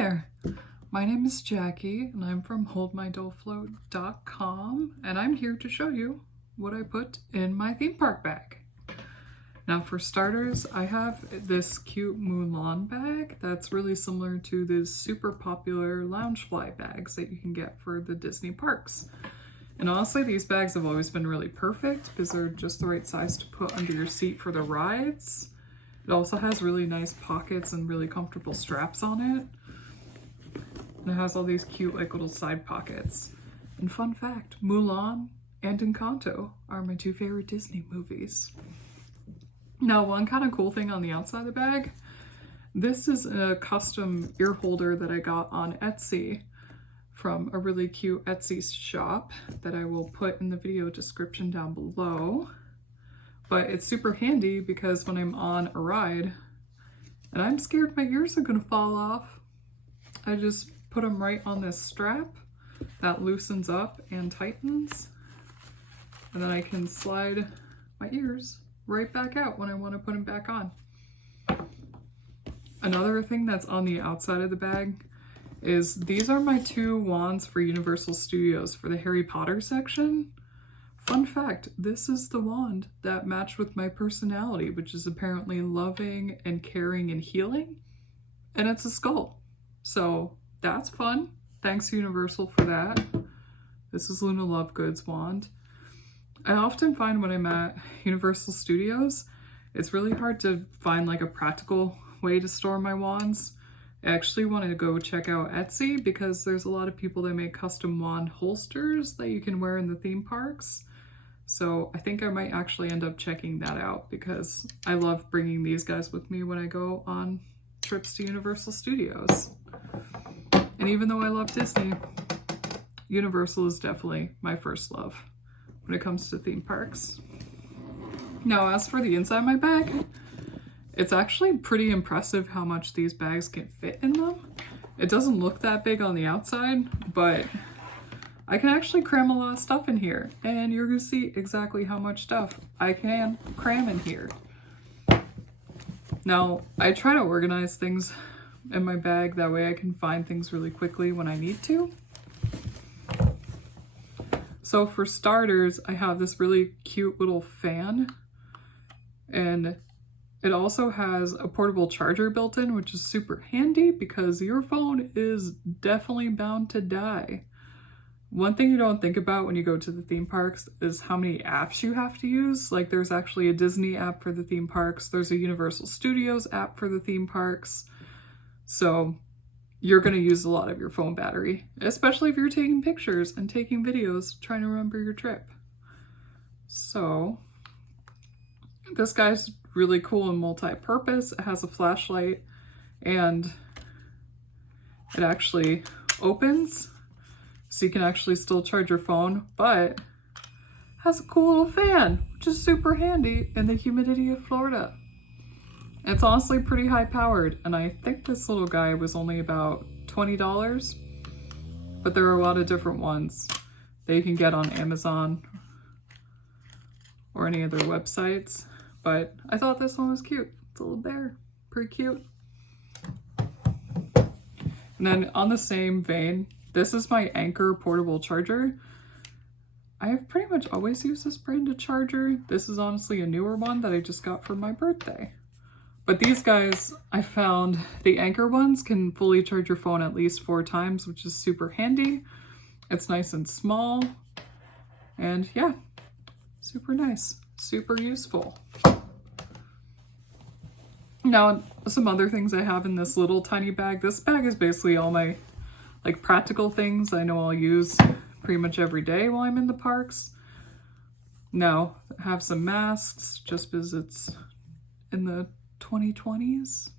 there, my name is Jackie and I'm from holdmydoughfloat.com and I'm here to show you what I put in my theme park bag. Now for starters, I have this cute Mulan bag that's really similar to the super popular Loungefly bags that you can get for the Disney parks. And honestly, these bags have always been really perfect because they're just the right size to put under your seat for the rides. It also has really nice pockets and really comfortable straps on it. And it has all these cute like little side pockets. And fun fact, Mulan and Encanto are my two favorite Disney movies. Now, one kind of cool thing on the outside of the bag, this is a custom ear holder that I got on Etsy from a really cute Etsy shop that I will put in the video description down below. But it's super handy because when I'm on a ride and I'm scared my ears are gonna fall off, I just put them right on this strap that loosens up and tightens, and then I can slide my ears right back out when I want to put them back on. Another thing that's on the outside of the bag is these are my two wands for Universal Studios for the Harry Potter section. Fun fact, this is the wand that matched with my personality, which is apparently loving and caring and healing, and it's a skull. So that's fun. Thanks Universal for that. This is Luna Lovegood's wand. I often find when I'm at Universal Studios, it's really hard to find like a practical way to store my wands. I actually want to go check out Etsy because there's a lot of people that make custom wand holsters that you can wear in the theme parks. So I think I might actually end up checking that out because I love bringing these guys with me when I go on trips to Universal Studios. And even though I love Disney, Universal is definitely my first love when it comes to theme parks. Now, as for the inside of my bag, it's actually pretty impressive how much these bags can fit in them. It doesn't look that big on the outside, but I can actually cram a lot of stuff in here, and you're gonna see exactly how much stuff I can cram in here. Now, I try to organize things in my bag, that way I can find things really quickly when I need to. So for starters, I have this really cute little fan, and it also has a portable charger built in, which is super handy because your phone is definitely bound to die. One thing you don't think about when you go to the theme parks is how many apps you have to use. Like there's actually a Disney app for the theme parks. There's a Universal Studios app for the theme parks. So you're going to use a lot of your phone battery, especially if you're taking pictures and taking videos, trying to remember your trip. So this guy's really cool and multi-purpose. It has a flashlight and it actually opens so you can actually still charge your phone, but has a cool little fan, which is super handy in the humidity of Florida. It's honestly pretty high powered, and I think this little guy was only about $20, but there are a lot of different ones that you can get on Amazon or any other websites, but I thought this one was cute. It's a little bear, pretty cute. And then on the same vein, this is my Anchor portable charger. I have pretty much always used this brand of charger. This is honestly a newer one that I just got for my birthday. But these guys, I found the Anchor ones can fully charge your phone at least 4 times, which is super handy. It's nice and small. And yeah, super nice, super useful. Now, some other things I have in this little tiny bag. This bag is basically all my like practical things I know I'll use pretty much every day while I'm in the parks. Now, I have some masks just because it's in the 2020s.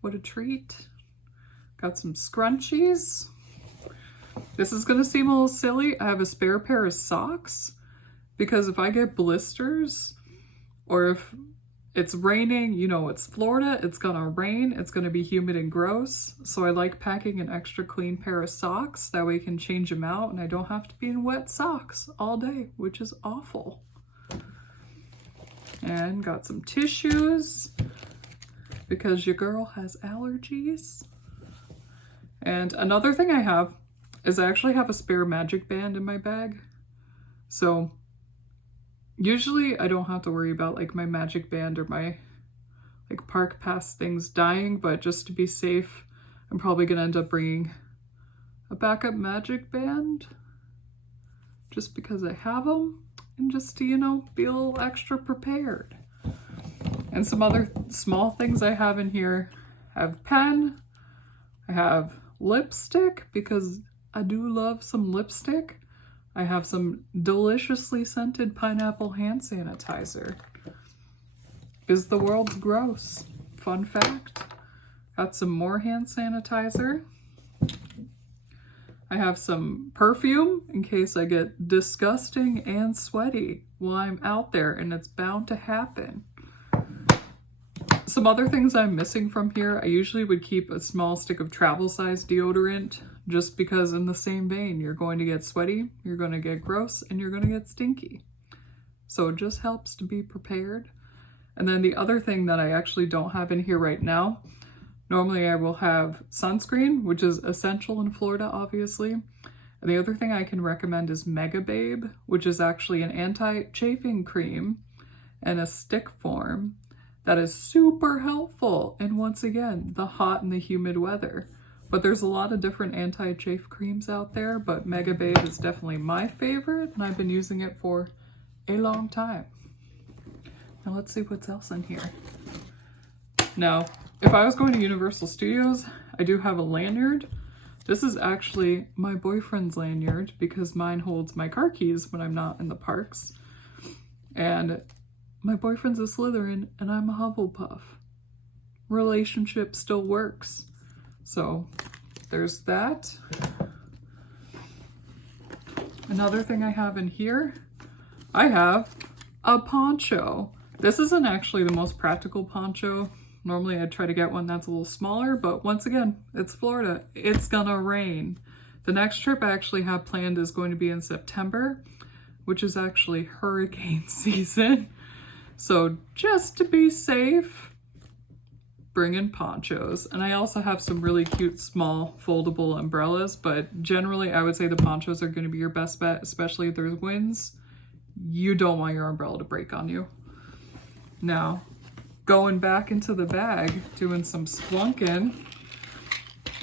What a treat. Got some scrunchies. This is gonna seem a little silly. I have a spare pair of socks because if I get blisters or if it's raining, you know, it's Florida, it's gonna rain, it's gonna be humid and gross. So I like packing an extra clean pair of socks. That way I can change them out and I don't have to be in wet socks all day, which is awful. And got some tissues because your girl has allergies. And another thing I have is I actually have a spare magic band in my bag. So usually I don't have to worry about like my magic band or my like park pass things dying, but just to be safe, I'm probably gonna end up bringing a backup magic band just because I have them and just to, you know, be a little extra prepared. And some other small things I have in here. I have pen, I have lipstick because I do love some lipstick. I have some deliciously scented pineapple hand sanitizer. Is the world's gross? Fun fact. Got some more hand sanitizer. I have some perfume in case I get disgusting and sweaty while I'm out there, and it's bound to happen. Some other things I'm missing from here, I usually would keep a small stick of travel size deodorant just because in the same vein, you're going to get sweaty, you're going to get gross, and you're going to get stinky. So it just helps to be prepared. And then the other thing that I actually don't have in here right now, normally I will have sunscreen, which is essential in Florida, obviously. And the other thing I can recommend is Mega Babe, which is actually an anti-chafing cream in a stick form that is super helpful. And once again, the hot and the humid weather. But there's a lot of different anti-chafe creams out there, but Mega Babe is definitely my favorite, and I've been using it for a long time. Now let's see what's else in here. Now, if I was going to Universal Studios, I do have a lanyard. This is actually my boyfriend's lanyard because mine holds my car keys when I'm not in the parks. And my boyfriend's a Slytherin and I'm a Hufflepuff. Relationship still works. So there's that. Another thing I have in here, I have a poncho. This isn't actually the most practical poncho. Normally I'd try to get one that's a little smaller, but once again, it's Florida. It's gonna rain. The next trip I actually have planned is going to be in September, which is actually hurricane season. So just to be safe, bring in ponchos. And I also have some really cute small foldable umbrellas, but generally I would say the ponchos are gonna be your best bet, especially if there's winds. You don't want your umbrella to break on you. Now, going back into the bag, doing some splunking.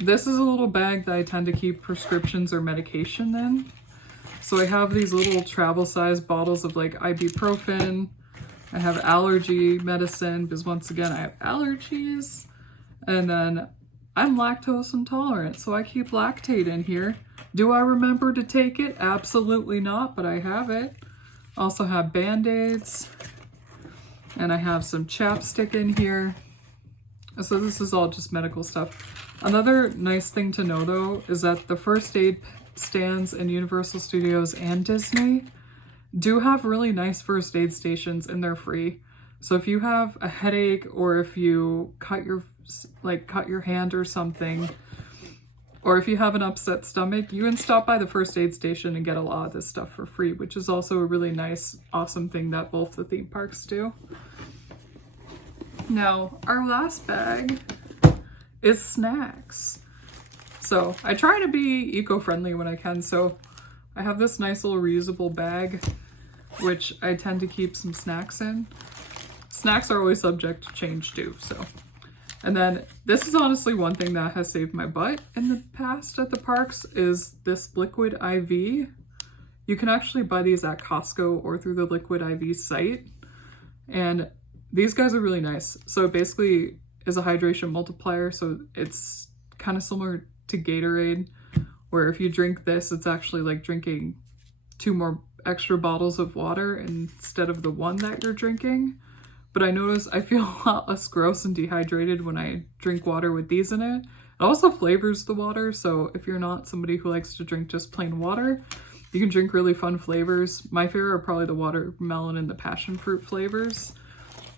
This is a little bag that I tend to keep prescriptions or medication in. So I have these little travel size bottles of like ibuprofen. I have allergy medicine because once again, I have allergies. And then I'm lactose intolerant, so I keep Lactate in here. Do I remember to take it? Absolutely not, but I have it. Also have Band-Aids. And I have some chapstick in here. So this is all just medical stuff. Another nice thing to know though is that the first aid stands in Universal Studios and Disney do have really nice first aid stations and they're free. So if you have a headache or if you cut your hand or something, or if you have an upset stomach, you can stop by the first aid station and get a lot of this stuff for free, which is also a really nice, awesome thing that both the theme parks do. Now, our last bag is snacks. So I try to be eco-friendly when I can, so I have this nice little reusable bag, which I tend to keep some snacks in. Snacks are always subject to change too, so. And then this is honestly one thing that has saved my butt in the past at the parks is this Liquid IV. You can actually buy these at Costco or through the Liquid IV site. And these guys are really nice. So it basically is a hydration multiplier. So it's kind of similar to Gatorade, where if you drink this, it's actually like drinking 2 more extra bottles of water instead of the one that you're drinking. But I notice I feel a lot less gross and dehydrated when I drink water with these in it. It also flavors the water, so if you're not somebody who likes to drink just plain water, you can drink really fun flavors. My favorite are probably the watermelon and the passion fruit flavors.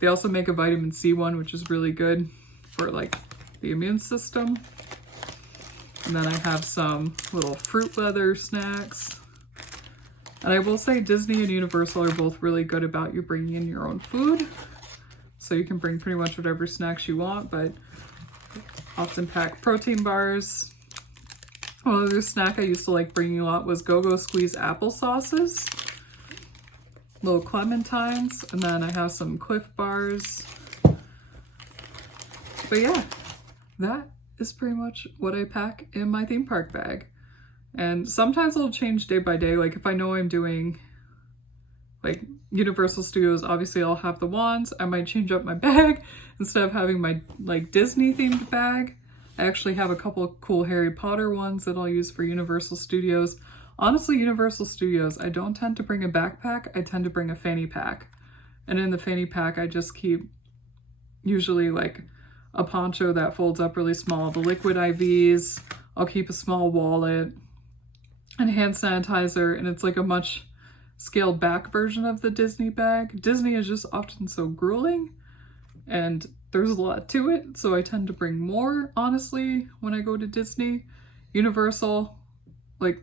They also make a vitamin C one, which is really good for like the immune system. And then I have some little fruit leather snacks. And I will say Disney and Universal are both really good about you bringing in your own food. So you can bring pretty much whatever snacks you want, but often pack protein bars, One other snack I used to like bringing a lot was Go-Go Squeeze apple sauces, little clementines, and then I have some Cliff Bars. But yeah, that is pretty much what I pack in my theme park bag. And sometimes it'll change day by day. Like if I know I'm doing like Universal Studios, obviously I'll have the wands. I might change up my bag instead of having my like Disney themed bag. I actually have a couple of cool Harry Potter ones that I'll use for Universal Studios. Honestly, Universal Studios, I don't tend to bring a backpack. I tend to bring a fanny pack. And in the fanny pack, I just keep usually like a poncho that folds up really small, the liquid IVs. I'll keep a small wallet and hand sanitizer, and it's like a much scaled back version of the Disney bag. Disney is just often so grueling and there's a lot to it, so I tend to bring more, honestly, when I go to Disney. Universal, like,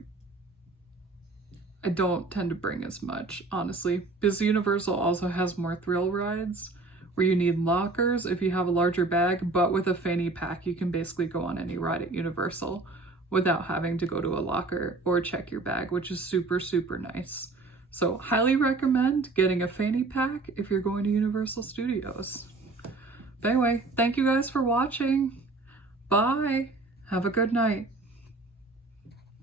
I don't tend to bring as much, honestly, because Universal also has more thrill rides where you need lockers if you have a larger bag, but with a fanny pack, you can basically go on any ride at Universal without having to go to a locker or check your bag, which is super, super nice. So highly recommend getting a fanny pack if you're going to Universal Studios. But anyway, thank you guys for watching. Bye. Have a good night.